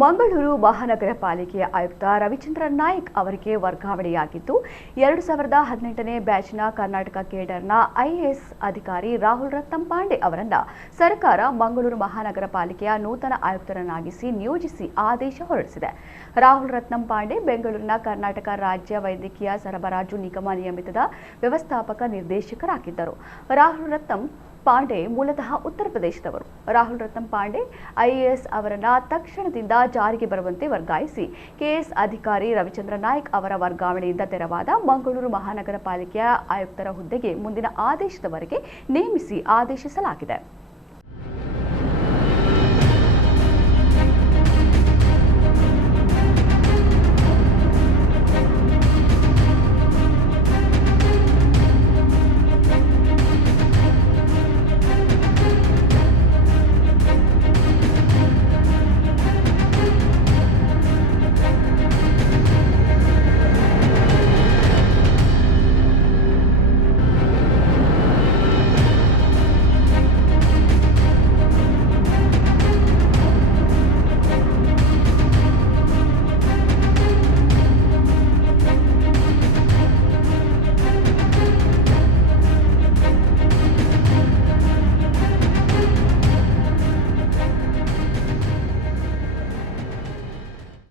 ಮಂಗಳೂರು ಮಹಾನಗರ ಪಾಲಿಕೆಯ ಆಯುಕ್ತ ರವಿಚಂದ್ರ ನಾಯ್ಕ್ ಅವರಿಗೆ ವರ್ಗಾವಣೆಯಾಗಿದ್ದು 2018ನೇ ಬ್ಯಾಚ್ನ ಕರ್ನಾಟಕ ಕೇಡರ್ನ ಐಎಎಸ್ ಅಧಿಕಾರಿ ರಾಹುಲ್ ರತ್ನಂಪಾಂಡೆ ಅವರನ್ನು ಸರ್ಕಾರ ಮಂಗಳೂರು ಮಹಾನಗರ ಪಾಲಿಕೆಯ ನೂತನ ಆಯುಕ್ತರನ್ನಾಗಿಸಿ ನಿಯೋಜಿಸಿ ಆದೇಶ ಹೊರಡಿಸಿದೆ. ರಾಹುಲ್ ರತ್ನಂಪಾಂಡೆ ಬೆಂಗಳೂರಿನ ಕರ್ನಾಟಕ ರಾಜ್ಯ ವೈದ್ಯಕೀಯ ಸರಬರಾಜು ನಿಗಮ ನಿಯಮಿತದ ವ್ಯವಸ್ಥಾಪಕ ನಿರ್ದೇಶಕರಾಗಿದ್ದರು. ರಾಹುಲ್ ರತ್ನಂಪಾಂಡೆ ಮೂಲತಃ ಉತ್ತರ ಪ್ರದೇಶದವರು. ರಾಹುಲ್ ರತ್ನಂಪಾಂಡೆ ಐಎಎಸ್ ಅವರನ್ನ ತಕ್ಷಣದಿಂದ ಜಾರಿಗೆ ಬರುವಂತೆ ವರ್ಗಾಯಿಸಿ ಕೆಎಸ್ ಅಧಿಕಾರಿ ರವಿಚಂದ್ರ ನಾಯ್ಕ್ ಅವರ ವರ್ಗಾವಣೆಯಿಂದ ತೆರವಾದ ಮಂಗಳೂರು ಮಹಾನಗರ ಪಾಲಿಕೆಯ ಆಯುಕ್ತರ ಹುದ್ದೆಗೆ ಮುಂದಿನ ಆದೇಶದವರೆಗೆ ನೇಮಿಸಿ ಆದೇಶಿಸಲಾಗಿದೆ.